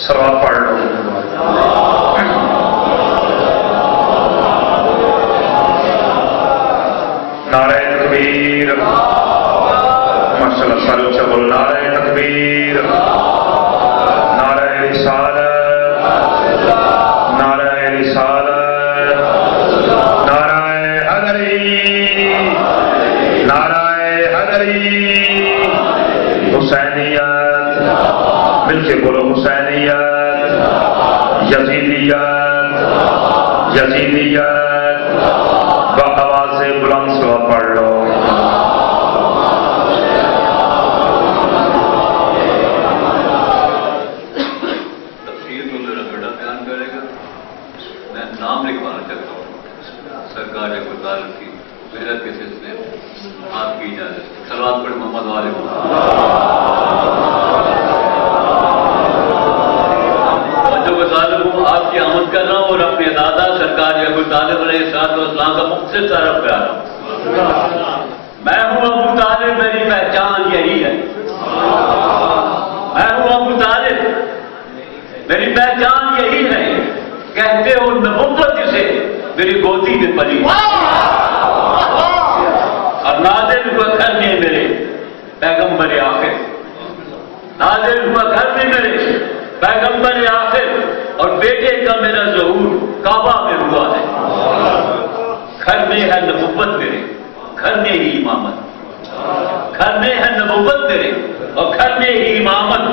सवाल पढ़ लो। नारे तकबीर, माशाअल्लाह सारे उच्चा बोलो। नारे तकबीर, नारे रिसालत, नारे रिसालत, नारे हैदरी, नारे हैदरी, हुसैनियत, मिलके बोलो हुसैनियत, यजीदियत, यजीदियत, आवाज से बुलंद सवा पढ़ लो। तफसीर तो मेरा बेटा बयान करेगा। मैं नाम लिखवाना चाहता हूँ सरकार गुरदार की मेहनत के सिलसिले में आपकी इजाजत। सलावत पढ़ मोहम्मद वाले आपकी आमद कर रहा हूँ और अपने दादा सरकार अबू तालिब अलैहिस्सलाम का मुख्तसर तारफ कर रहा हूँ। मैं हूँ अबू तालिब, मेरी पहचान यही है। मैं हूँ अबू तालिब, मेरी पहचान यही है। कहते हो नबुव्वत जिसे मेरी गोदी में पली और नाज़िल हुआ घर में मेरे पैगंबर आखिर, नाज़िल हुआ घर में मेरे पैगंबर आखिर और बेटे का मेरा ज़हूर काबा में हुआ है। घर में है नबुव्वत मेरे, घर में ही इमामत, घर में है नबुव्वत मेरे और घर में ही इमामत।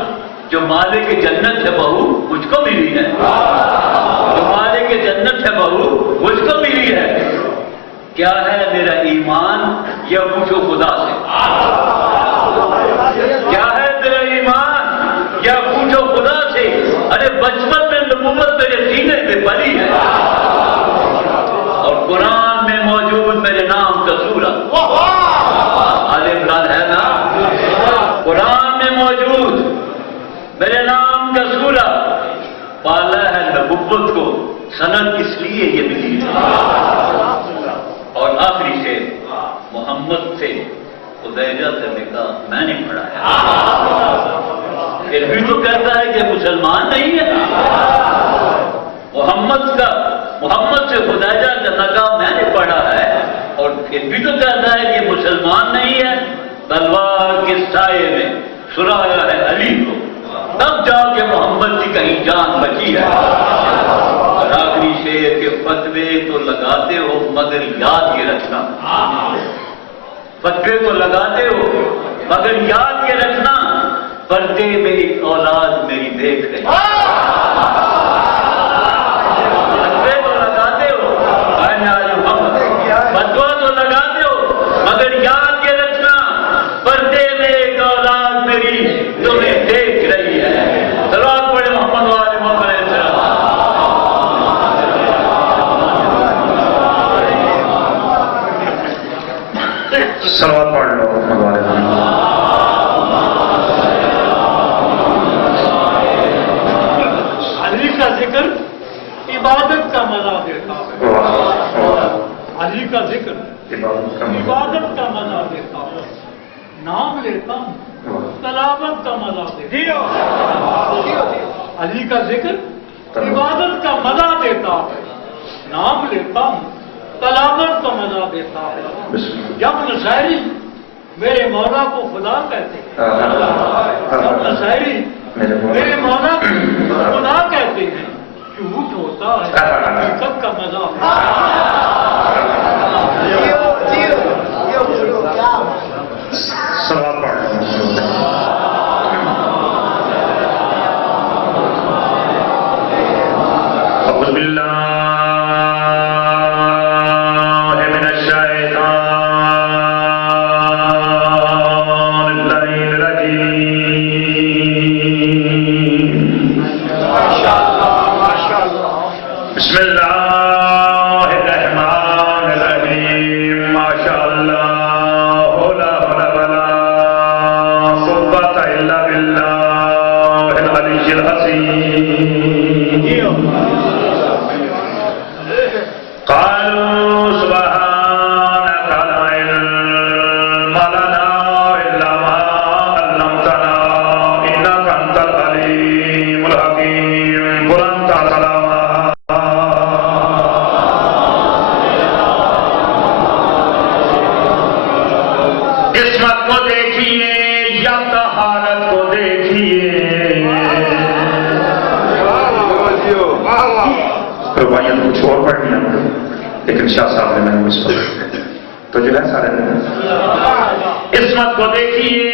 जो मालिक जन्नत है बहू मुझको मिली है, जो मालिक जन्नत है बहू मुझको मिली है। क्या है मेरा ईमान यह पूछो खुदा से। क्या है मेरा ईमान यह पूछो खुदा से। अरे बचपन में नबुव्वत मेरे सीने पे पली है और कुरान में मौजूद मेरे नाम का सूरत आले इमरान है ना। कुरान में मौजूद मेरे नाम का सूरत पाला है नबुव्वत को, सनद इसलिए ये मिली है। और आखिरी से मोहम्मद से खुदैजा करने का मैंने पढ़ा है। फिर भी तो कहता है कि मुसलमान नहीं है। मोहम्मद से खुदैजा करने का मैंने पढ़ा है और फिर भी तो कहता है कि मुसलमान नहीं है। तलवार के साये में सुराया है अली को, तब जाके मोहम्मद की कहीं जान बची है। और आखिरी शेर के फतवे तो लगाते हो मगर याद ये रखना, फतवे तो लगाते हो मगर याद ये रखना, पर्दे में एक औलाद मेरी देख रही। फतवे तो लगाते हो, फतवा तो लगाते हो मगर याद ये रखना, पर्दे में एक औलाद मेरी तुम्हें देख रही है। सलावत पढ़े मोहम्मद वाले मोहम्मद। सलावत पढ़ लो मोहम्मद वाले। अली का जिक्र इबादत का मजा देता है। अली का जिक्र इबादत का मजा देता है। नाम लेता हूँ तलावत का मजा देता है। अली का जिक्र इबादत का मजा देता है। नाम लेता हूँ तलावत का मजा देता है। जब नशायरी मेरे मौला को खुदा कहते हैं, जब नशायरी मेरे मौला को खुदा कहते हैं, झूठ होता है हकीकत का मजा होता है। सवाल पढ़ लो। अऊज़ु बिल्लाह बिस्मिल्लाह रुबाइयाँ कुछ और पढ़नी, लेकिन शाह साहब ने मैंने कुछ पढ़ा। तो जो है सारे इसमत को देखिए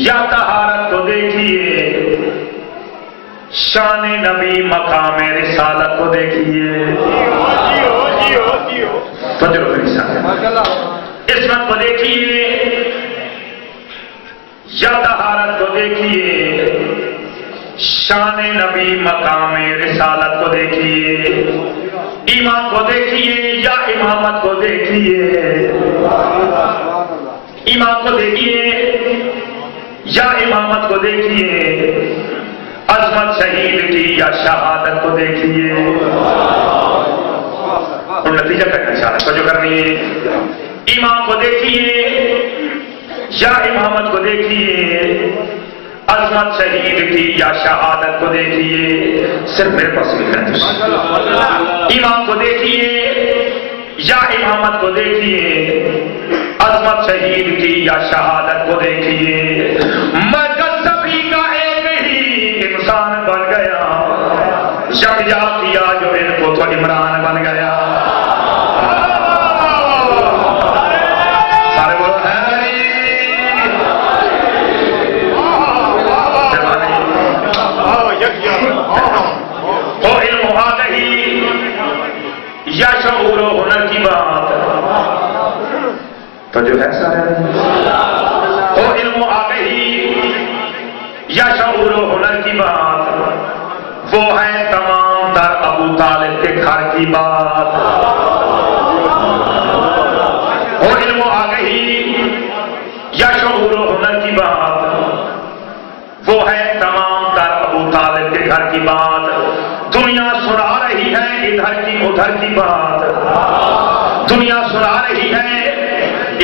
या तहारत को देखिए, शान नबी मकाम रिसालत को देखिए। इसमत को देखिए या तहारत को देखिए, शान नबी मकाम रिसालत को देखिए। ईमान को देखिए या इमामत को देखिए, ईमान को देखिए या इमामत को देखिए। अजमत शहीद की या शहादत को देखिए। और नतीजा करना चाह रहे जो करनी है, ईमान को देखिए या इमामत को देखिए। अजमत शहीद की या शहादत को देखिए। सिर्फ मेरे पास लिखना है। ईमान को देखिए या इमामत को देखिए। अजमत शहीद की या शहादत को देखिए। मगर सभी का एक ही इंसान बन गया, जब याद किया जो इनको तो इमरान बन गया। या शऊर और हुनर की बात तो जो है सारे हो इल्म आ गई या शऊर और हुनर की बात, वो है तमाम तर अबू तालिब के घर की बात। हो इल्म आ गई या शऊर और हुनर की बात, वो है तमाम तर अबू तालिब के घर की बात। दुनिया सुना रही है इधर की उधर की बात, दुनिया सुना रही है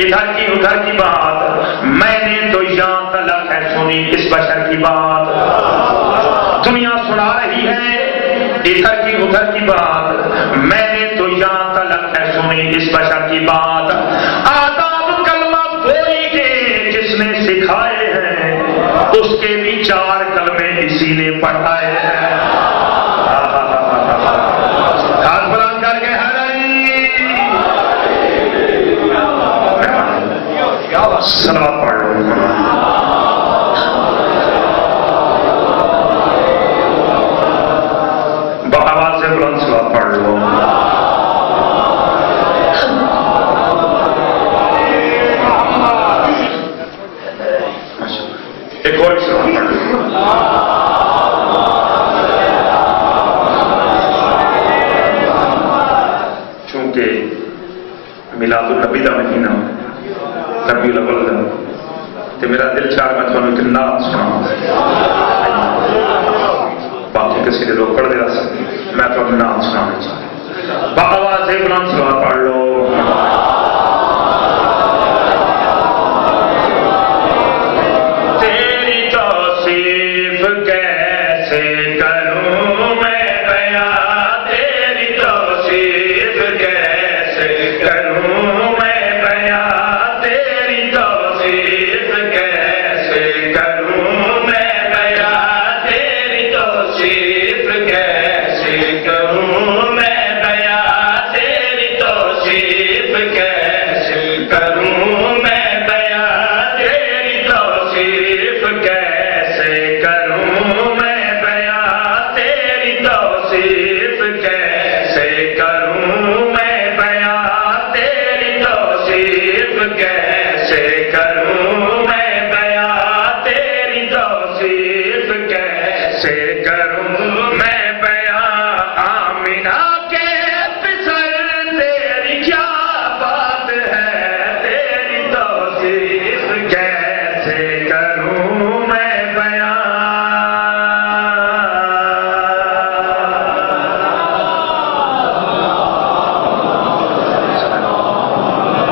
इधर की उधर की बात। मैंने तो यहाँ तलक है सुनी इस बशर की बात। दुनिया सुना रही है इधर की उधर की बात, मैंने तो यहाँ तलक है सुनी इस बशर की बात। आदाब कलमा गोई के जिसने सिखाए हैं, उसके भी 4 कलमे इसी ने पढ़ाए हैं। सलावत पढ़ लो, आवाज से बुलंद सलावत पढ़ लो। एक और सलावत पढ़ लो। चूंकि मिलादुल नबी का महीना रबीउल अव्वल ते मेरा दिल चाह मैं थोड़ा एक नात सुना, बाकी किसी ने लोग पढ़ दिया मैं तो नात सुनाना चाहता। बाबा से बुलंद सलावत पढ़ लो। तेरी तौसीफ कैसे करूं मैं बयां, तेरी तौसीफ कैसे करूं मैं बयां, तेरी तौसीफ कैसे करूं मैं बयां, तेरी तौसीफ कैसे करूं मैं बयां, तेरी तौसीफ कैसे करूं मैं बयां, तेरी तौसीफ कैसे करूं मैं बयां, तेरी तौसीफ कैसे करूं मैं बयां, तेरी तौसीफ कैसे करूं मैं बयां, तेरी तौसीफ कैसे करूं मैं बयां। आमिना के पिसर तेरी क्या बात है, तेरी तौसीफ कैसे करूं मैं बयां।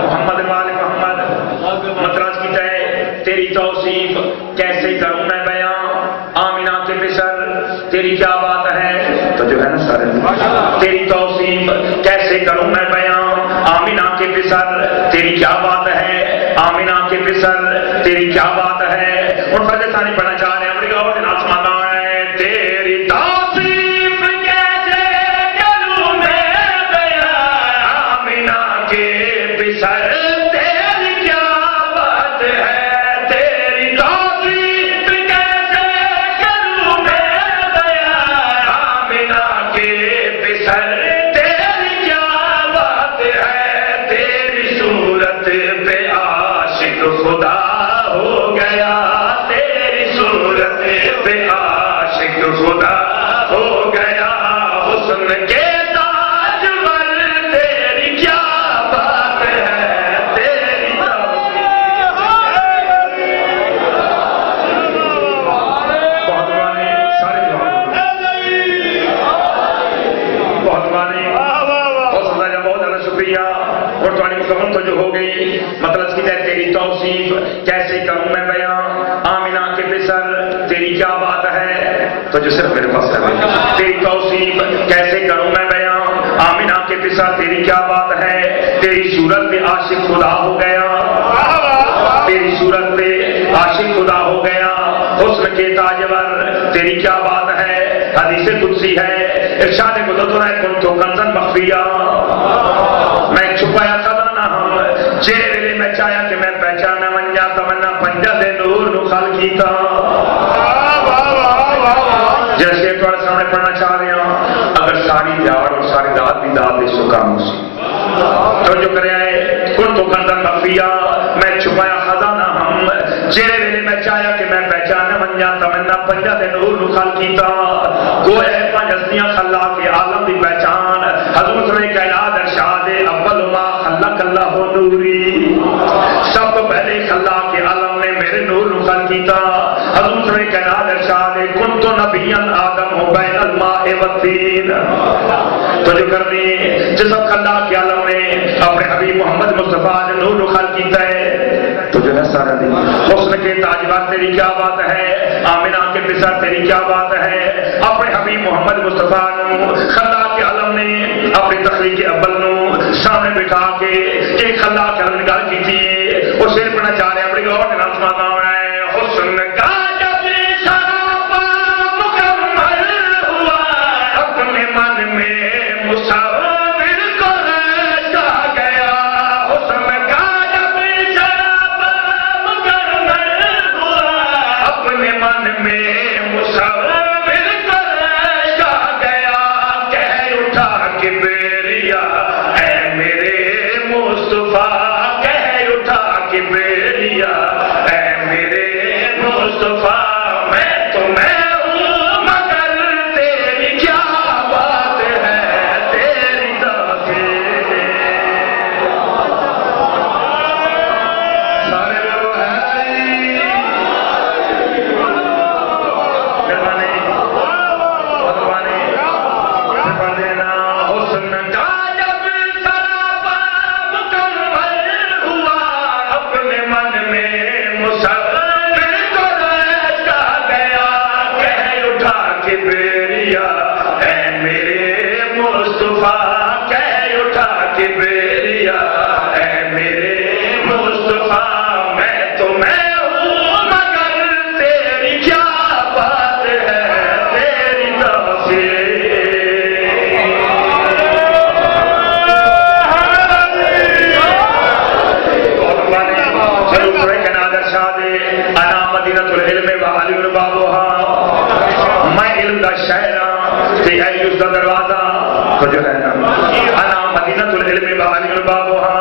मोहम्मद वाले मोहम्मद मतराज की तय तेरी तौसीफ कैसे करूं मैं बयां। आमिना के पिसर तेरी क्या बात है, तो जो है ना सारे तेरी तौसीफ कैसे करूं मैं बयां। आमिना के पिसर तेरी क्या बात है, आमिना के पिसर तेरी क्या बात है। और फजर सानी पढ़ना चाह रहे हैं, अमरीका और आसमान है। तेरी तौसीफ कैसे कहूँ तो जो हो गई, मतलब कि तेरी तौसीफ कैसे करूं मैं बयां, आमिना के बिसर तेरी क्या बात है, तो जो सिर्फ मेरे पास है, तेरी तौसीफ कैसे करूं मैं बयां, आमिना के बिसर तेरी क्या बात है, तेरी सूरत पे आशिक खुदा हो गया, तेरी सूरत पे आशिक खुदा हो गया, हुस्न के ताजवर तेरी क्या बात है, हदीस कुदसी है, इरशाद कुदरत है, कुन तो कंजन मखफिया, मैं छुपाया खजाना हम जेरे वेले मैं चाया कि मैं पहचाना वंजा तमन्ना पंजा दे नूर नुखल कीता। जैसे थोड़ा सामने पढ़ना चाह रहे हैं, अगर सारी दाड़ और सारी रात भी दाल दे सुखा मुसी तो जो करे आए कुन तो कंजन मखफिया, मैं छुपाया खजाना हम जेरे वेले मैं चाया कि मैं पहचाना वंजा तमन्ना पंजा दे नूर नुखल कीता। गोया है पांच हस्तियां खल्ला के आलम की पहचान, हजूर ने कहला दर्शाद अव्वल मा खल्लक अल्लाह नूरी, सब पहले खल्ला के आलम ने मेरे नूर नुखल कीता। हजूर ने कहला दर्शाद कुंतु नबियन आदम हो बैनल माए वत्तीन, तो जो करनी जिस खल्ला के आलम ने अपने हबीब मोहम्मद मुस्तफा ने नूर नुखल कीता है, तो जो है सारा दिन हुस्न के ताजवर तेरी क्या बात है, आमिना के पिसा तेरी क्या बात है, अपने हबीब मोहम्मद मुस्तफा खल्ला के आलम ने अपनी तखलीक अव्वल नू सामने बिठा के खल्ला के आलम ने गल की थी, वो शेर पढ़ना चाह रहे हैं, अपनी गौर के नाम सुनाता हूं, हुस्न का जब शराबा मुकम्मल हुआ, अपने मन में मुसव्विर को रचा गया, हुस्न का जब शराबा मुकम्मल हुआ, अपने मन में मुसव्विर को रचा गया, कह उठा कि बेरिया ऐ मेरे मुस्तफा, कह उठा कि बेरिया ऐ मेरे मुस्तफा, मैं तो मैं हूं मगर तेरी क्या बात है, तेरी दाते सारे लोग है हुस्न का जब सराबा मुकम्मल हुआ, अपने मन में मुसव्विर को रचा गया, कह उठा कि बेरिया ऐ मेरे मुस्तफा, कह उठा कि बेरिया ऐ मेरे मुस्तफा, मैं तो मैं हूं मगर तेरी क्या बात है, तेरी तौसीफ अना मदीनतुल इल्म व अलीउल बाबुहा, मैं इल्म दा शहर हां ते अली उसदा दरवाजा, तो जो है ना अना मदीनतुल इल्म व अलीउल बाबुहा,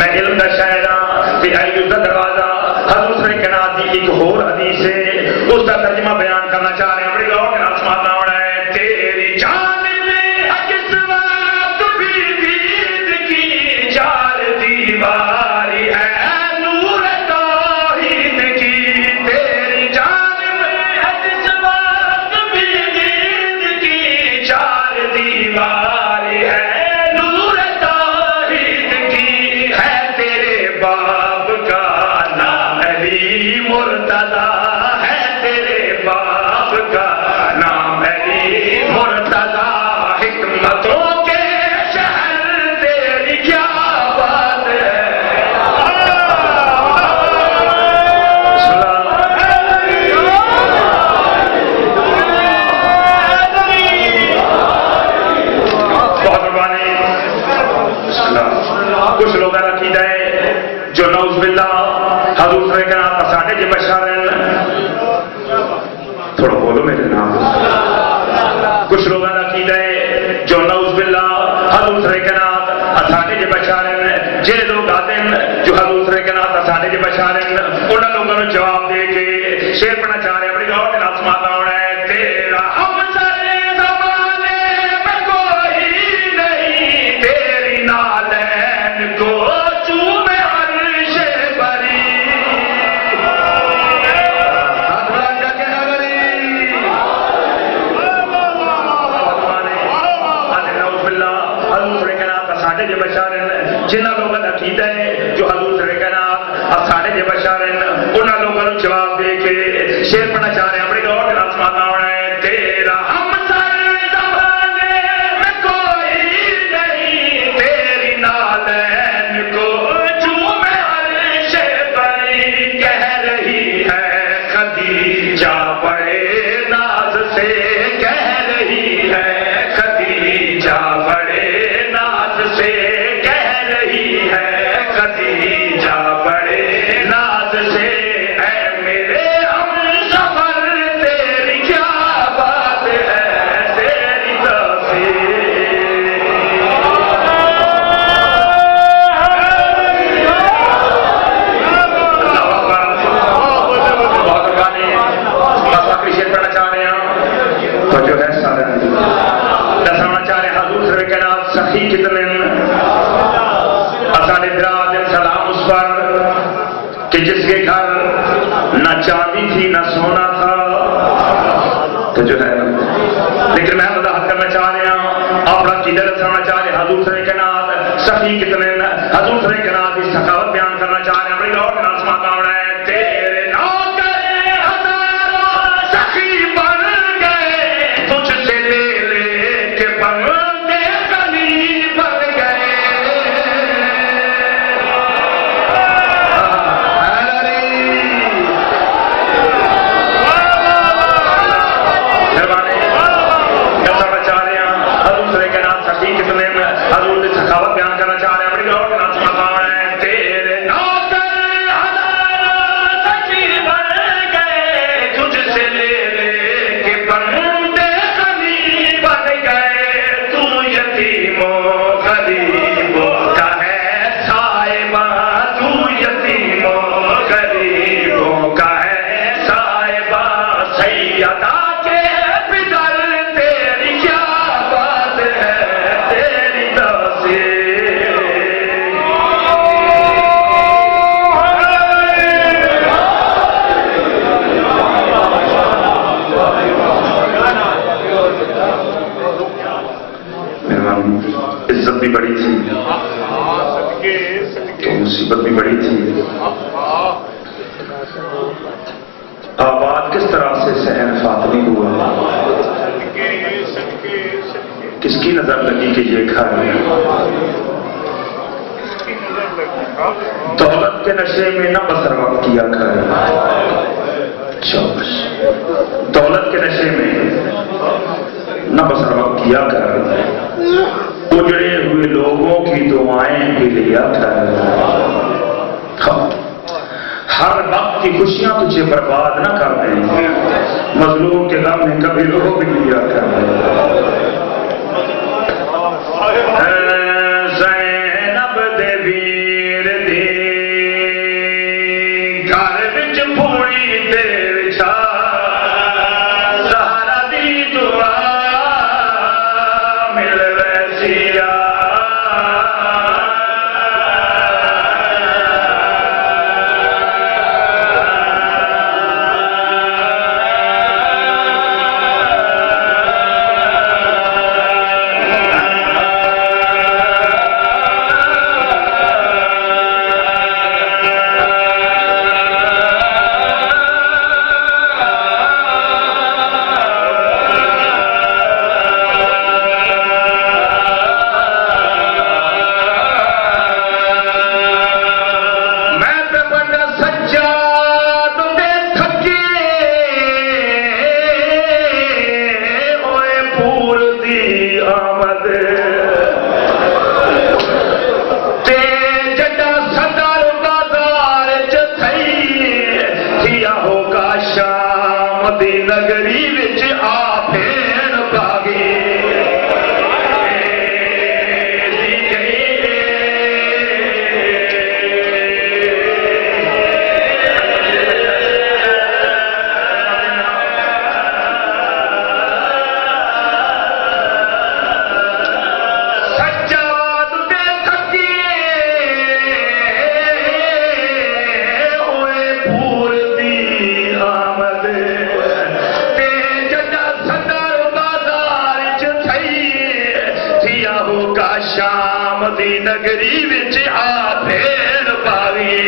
मैं इल्म दा शहर हां ते अली उसदा दरवाजा। हजूर ने कहना दी एक होर हदीस है, उसका तर्जुमा बयान करना चाह रहे हैं, बड़ी गौर के साथ सुनना होना है, तेरी जान में जिस वक्त भी दीद की चार दीवारी है, मुर्तजा है तेरे बाप का नाम अली मुर्तजा, हिकमतों के शहर तेरी क्या बात है, कुछ लोग रखी जाए जो नौज बिल्ला हजूर ने कहा साढ़े जे बशारन, थोड़ा बोलो मेरे नाम, कुछ लोग रखी जाए जो नौज बिल्ला हजूर ने कहा साढ़े जे बशारन, जे लोग आते हैं जो हजूर ने कहा साढ़े जे बशारन, उन्होंने लोगों ने जवाब दे के शेर पढ़ना चाह रहे हैं, बड़ी गौर के नाम सुनाता होना है, तेरा हमसरे ज़माने में कोई नहीं, तेरी नालैन को चूमे अर्शे बरी, साढ़े जे बशार जिन्होंने लोगों का अकीदा है जो हजूर सल्लल्लाहु अलैहि वसल्लम साढ़े जे बशार उन्होंने लोगों को जवाब दे के शेर पढ़ना चाह रहे हैं अपनी गौर के नाम सुनाना होना है तेरा हम जिसके घर न चांदी थी न सोना था तो जो है लेकिन मैं वजाहत करना चाह रहा अपना कीदा दसाना चाह रहे हजूर सल्लल्लाहु अलैहि वसल्लम सखी कितने हजूर सल्लल्लाहु अलैहि वसल्लम की सखावत बयान करना चाह रहे हैं अपनी गौर के नाम सुनाना होना है तेरे नौकर हजारों सखी बन गए तुझसे ले के बंदे गली बन गए सखावत बयान करना चाह रहे हैं अपनी गौर के नाम सुनाना है तेरे नौकर हजारों सखी बन गए तुझसे ले के बंदे गली बन गए तू यतीमों गरीबों का है साहिबा तू यतीमों गरीबों का है साहिबा सैयदा के पितर तेरी क्या बात है तेरी इज्जत भी बड़ी थी तो मुसीबत भी बड़ी थी आबाद किस तरह से सहन फातमी हुआ किसकी नजर लगी कि ये घर दौलत के नशे में न बसर वक्त किया कर दौलत के नशे में न बसर वक्त किया कर उजड़े हुए लोगों की दुआएं भी लिया कर हर वक्त की खुशियां तुझे बर्बाद न कर दें मजलूम के गम में कभी रो भी लिया कर ज़ैनब दे वीर दी घर विच पूरी दे विछा सहारा दी दुआ मिल वैसिया शाम दी नगरी विच आ भेड़ पावी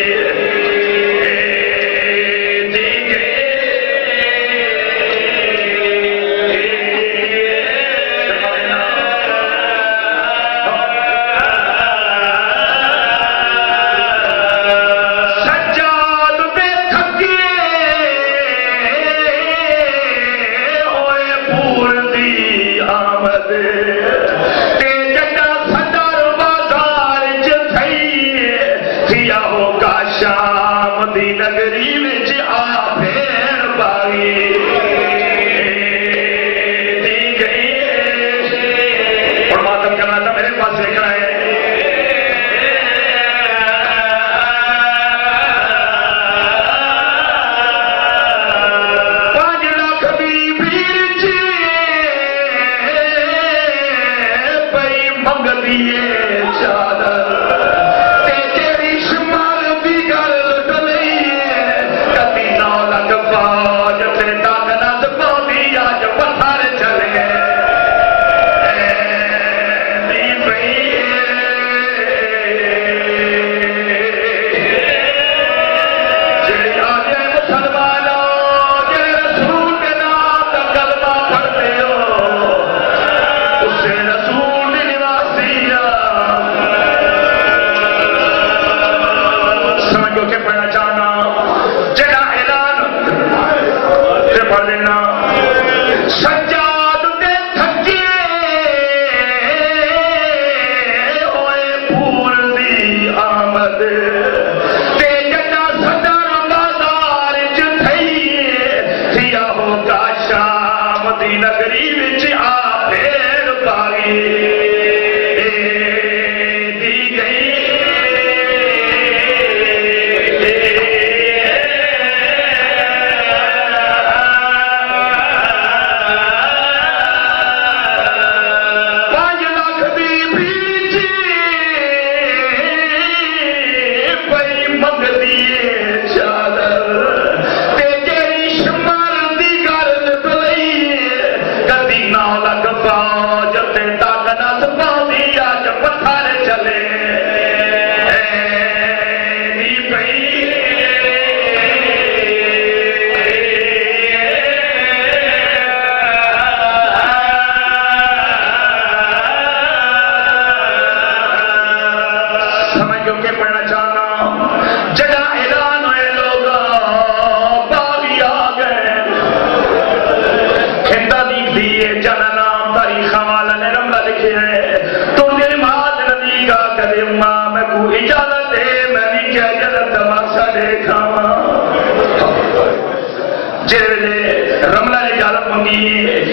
रमला ने इजाजत मंगी,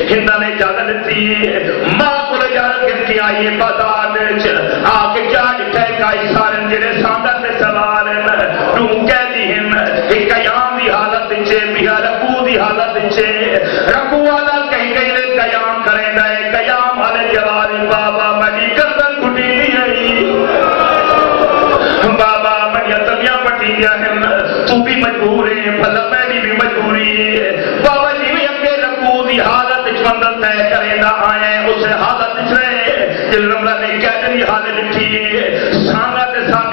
हिंदा ने इजाजत दी, मां को इजाजत गिनती आई बाजार आके क्या दिखा कई सारे जेडे सांदा से सवार तू कहती एक कयाम की हालत बिहा रकू की हालत रकू वाला कहीं कहीं ने कयाम करेगा कयाम वाले जवाब बाबा मेरी गर्दन टुटी नहीं आई बाबा मेरी तलियां पटी तू भी मजबूर है भला मेरी भी मजबूरी है बाबा जी भी अगे रकू की हालत बंदन तय करेगा आए उस हालत रमला ने कैदी हालत लिखी सांगा के साथ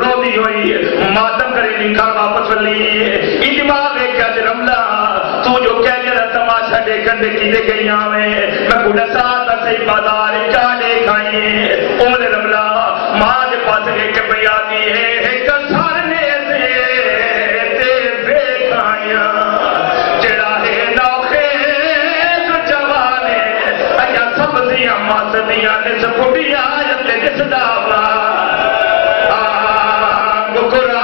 रोदी हुई मातम करेगी घर वापस ली इजमा देखा रमला तू जो कैदी का तमाशा देखने देखी दे गई मैं कुड़ा साथ सही बाजार क्या देखाई ओले रमला मां के पास एक पया दी है एक सारने से ते बेखाया जेड़ा है नौखे जवाने अया सब्जियां मसदियां ने सपुड़ियां जते जिस दावा गुकरा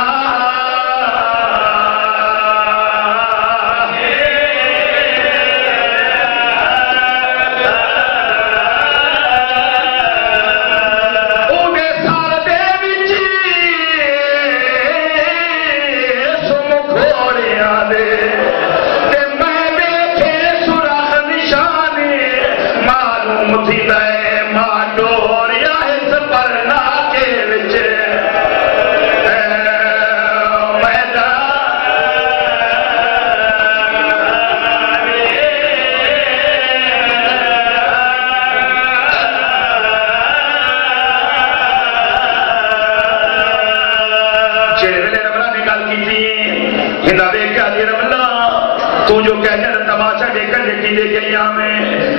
तू जो कह जन तमाशा देखकर देखी दे गई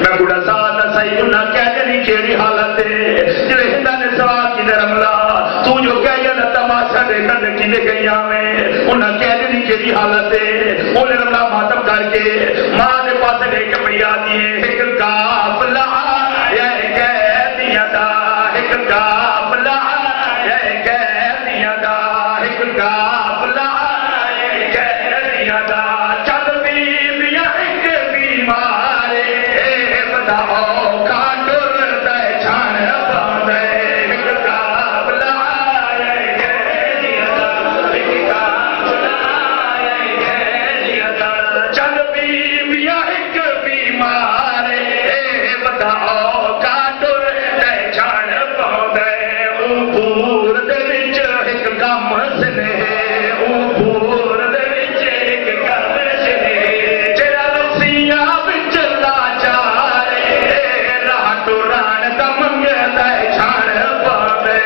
मैं बुढ़ा साथ सही उन्ना कह जनी केड़ी हालत है जिले हिंदा ने सवाल की रमला तू जो कह जन तमाशा देखकर देखी दे गई उन्ना कह जनी केड़ी हालत है उन्हें रमला मातम करके मां के पास देख भैया दिए एक काफला कह दिया दा एक काफला कह दिया दा एक काफला कह दिया दा चल बीबियां एक बीमारे बताओ काटुर दे छान पादे एक काफला कह दिया दा एक काफला कह दिया दा चल बीबियां एक बीमारे बताओ काटुर दे छान पादे ऊपर दे विच एक कम सने ऊपर दे विच एक कम सने जेड़ा लसिया विच लाचारे राह टुरान दा मंगदा छान पादे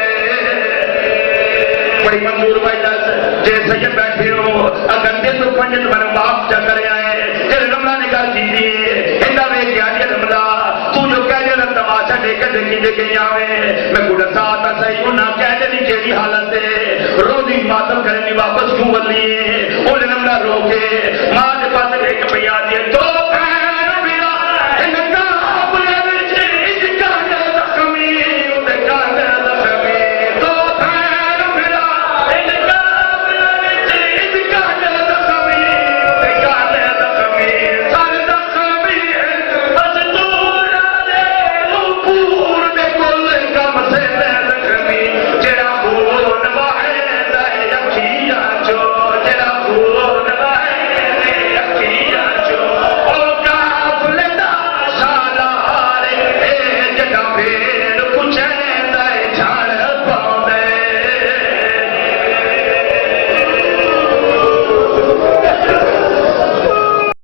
बड़ी मंजूर भाई दस जे सही बैठे हो अगर दिल तो पंजत मन माफ च कर आए जेड़े रमला ने गल कीती इंदा वे क्या जे रमला तू जो कह जे तमाशा देख देखी दे गई मैं बुढ़ा साथ सही उन्ना कह जे केड़ी हालत है रोदी मातम करनी वापस क्यों बदली ओले रमला रो के मां के पास एक भैया दिए तो